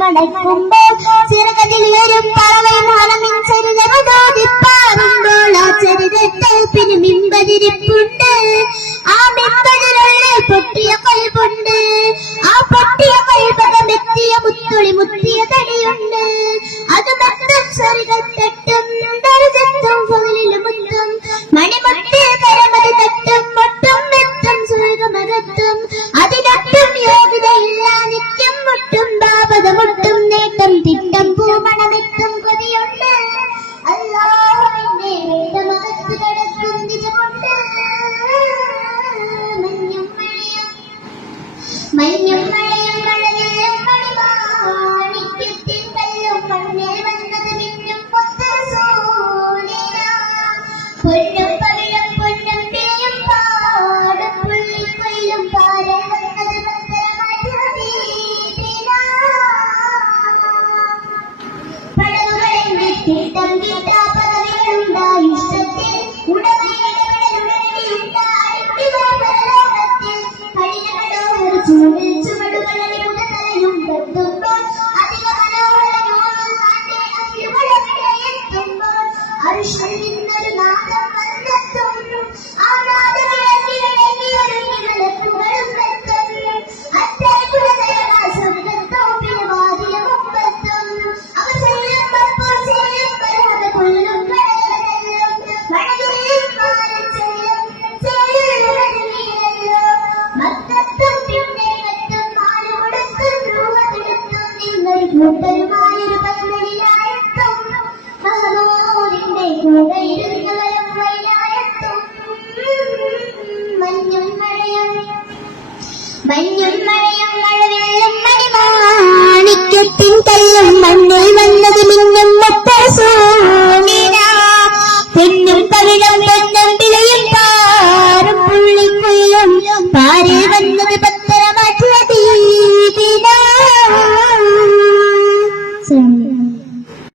മടക്കുമ്പോൾ ചിറകതിലേറും പറവൈ മാലമിൻ ചരിതമോദിപ്പാറുമ്പോൾ ആ ചരിതത്തിൽ പിന്നെ മിമ്പതിരിപ്പുണ്ട്. ആ മിമ്പതിലുള്ള പൊട്ടിയ കൽബുണ്ട്. ആ പൊട്ടിയ കൽബകമെത്തിയ മുത്തുളി മുത്തിയ തടിയുണ്ട്. അത് മറ്റും സ്വരികത്തെട്ടും ദർജത്തും പകലിലും മുത്തും മണിമുട്ട് കരമതി തട്ടും മുട്ടും മെത്തും സ്വർഗമകത്തും അതിനൊട്ടും യോഗ്യതയില്ല നിത്യം മുട്ടും പാപതമുട്ടും നേട്ടം തിട്ടം പൂമണമെത്തും കൊതിയുണ്ട്. അല്ലാഹുവിന്റെ വേദമകത്ത് കടക്കും നിജമുണ്ട്. മഞ്ഞും മഴയും കടലിലും മണിമാണിക്യത്തിൻ കല്ലും മണ്ണിൽ വന്നത് മിന്നും പൊത്തൂലിനാ പൊന്നും പവിഴം പൊന്നും പിഴയും പാടും പുള്ളിക്കൊയിലും പാരൽ വന്നത് ഭദ്രമതിനാ പടവുകളിൽ വിട്ടിട്ടം കിട്ടാ പദവികളുണ്ടായി ഇഷ്ടത്തിൽ ഉടമയിടപെടലുടനെയുണ്ടായി ലോകത്തിൽ കഠിനകടോർ ചൂടിൽ ചുവടുകളിൽ ഉടതലയും കത്തുമ്പോൾ അധിക മനോഹരനോടും തന്റെ അഖിലുകളെത്തുമ്പോൾ അർശിൽ നിന്നൊരു നാദം വന്നെത്തും. ആ നാദമിളങ്ങി ഒരുങ്ങി മലക്കുകളും എത്തും. അത്തരക്കുലതരമാ സ്വർഗത്തോപ്പിന് വാതിലും മുമ്പെത്തും. അവ ചെല്ലുമ്പോൾ ചെല്ലുമ്പോൾ കൊല്ലും കടലതെല്ലും മഴവില്ലും മാറി ചെല്ലും ചെല്ലുള്ളതല്ലോ മക്കത്തും പിന്നെ കത്തും മാലുകൊടുത്തും രൂപമെടുത്തും നിന്നൊരു കൂട്ടരുമായൊരു പന്തലിലായെത്തും. മഹമൂദിന്റെ കൂടെ